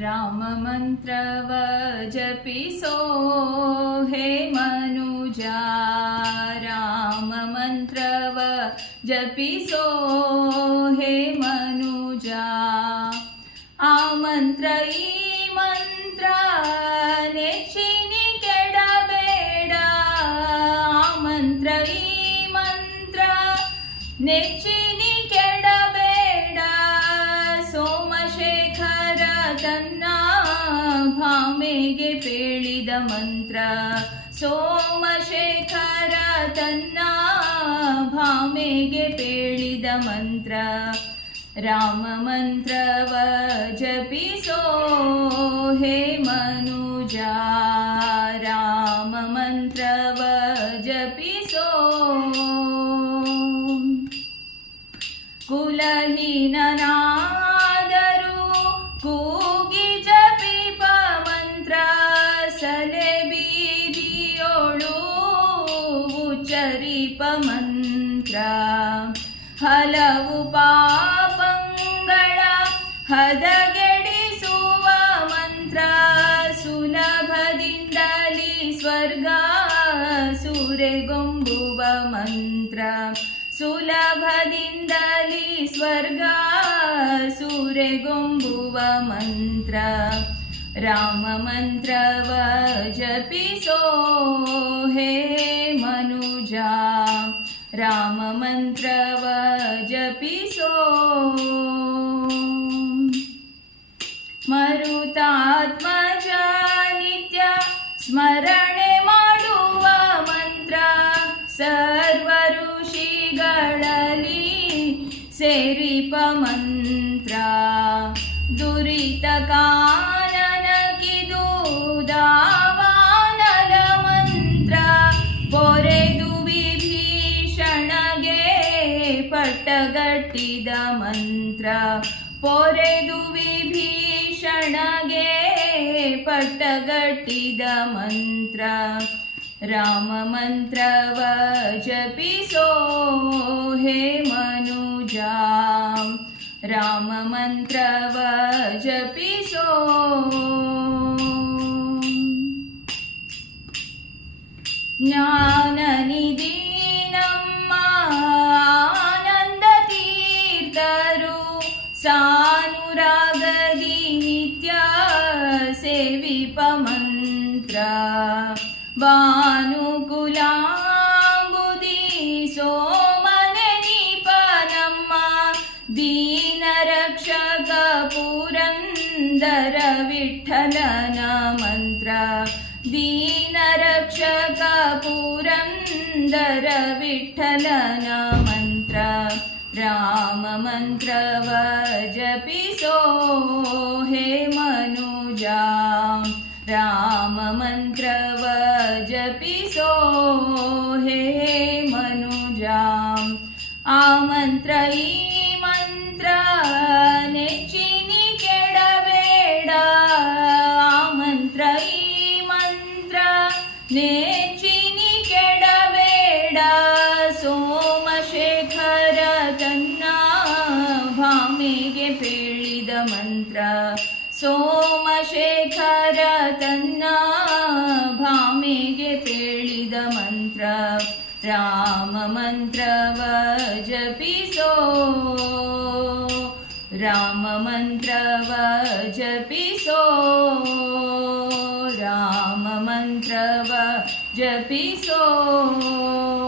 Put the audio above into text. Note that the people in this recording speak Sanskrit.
राममन्त्रवजपि सो हे मनुजा। राममन्त्रव जपि सो हे मनुजा। आमन्त्रयी मन्त्र नेचीनी केडाबेडा। आमन्त्रयी मन्त्रा नेची ಮಂತ್ರ ಸೋಮಶೇಖರ ತನ್ನ ಭಾಮೆಗೆ ಪೇಳಿದ ಮಂತ್ರ ರಾಮ ಮಂತ್ರವ ಜಪಿಸೋ ಹೇ ಮನು ಉಚ್ಚರಿಪ ಮಂತ್ರ ಹಲವು ಪಾಪಂಗಳ ಹದಗೆಡಿಸುವ ಮಂತ್ರ. ಸುಲಭದಿಂದಲಿ ಸ್ವರ್ಗ ಸೂರೆಗೊಂಬುವ ಮಂತ್ರ. ಸುಲಭದಿಂದಲಿ ಸ್ವರ್ಗ ಸೂರೆಗೊಂಬುವ ಮಂತ್ರ. राम राममन्त्र जपिसो हे मनुजा। राममन्त्र जपिसो। मरुतात्मजा नित्य स्मरणे माडुव मन्त्र। सर्व ऋषिगणली सेरिपमन्त्र दुरितका ಮಂತ್ರ ಪೊರೆದು ವಿಭೀಷಣಗೆ ಪಟ್ಟಗಟ್ಟಿದ ಮಂತ್ರ. ರಾಮ ಮಂತ್ರವ ಜಪಿಸೋ ಹೇ ಮನುಜಾ. ರಾಮ ಮಂತ್ರವ ಜಪಿಸೋ విపమంత్ర భానుకులాంబుదీశో మనని పరమ్మ. దీనరక్షక పురందర విఠలన మంత్ర దీనరక్షక పురందర విఠలన మంತ್ರ राममन्त्रव जपिसो हे मनु पूजां राममन्त्रवजपि सोहे मनुजाम्। आमन्त्रयी मन्त्र ने चिनि आमन्त्रयी मन्त्र नेचीनि केडबेडा। सोमशेखरचन्ना भामे गे पीडिद मन्त्र। ಮಂತ್ರ ಈ ಮಂತ್ರ ನೆಚ್ಚಿನಿ ಕೆಡಬೇಡ ಸೋಮಶೇಖರ ತನ್ನ ಭಾಮೆಗೆ ಪೇಳಿದ ಮಂತ್ರ ಸೋಮಶೇಖರ ತನ್ನ ಭಾಮೆಗೆ ಪೇಳಿದ ಮಂತ್ರ ರಾಮ ಮಂತ್ರವ ಜಪಿಸೋ ರಾಮ ಮಂತ್ರವ ಜಪಿಸೋ ರಾಮ ಮಂತ್ರವ ಜಪಿಸೋ ಹೇ ಮನುಜಾ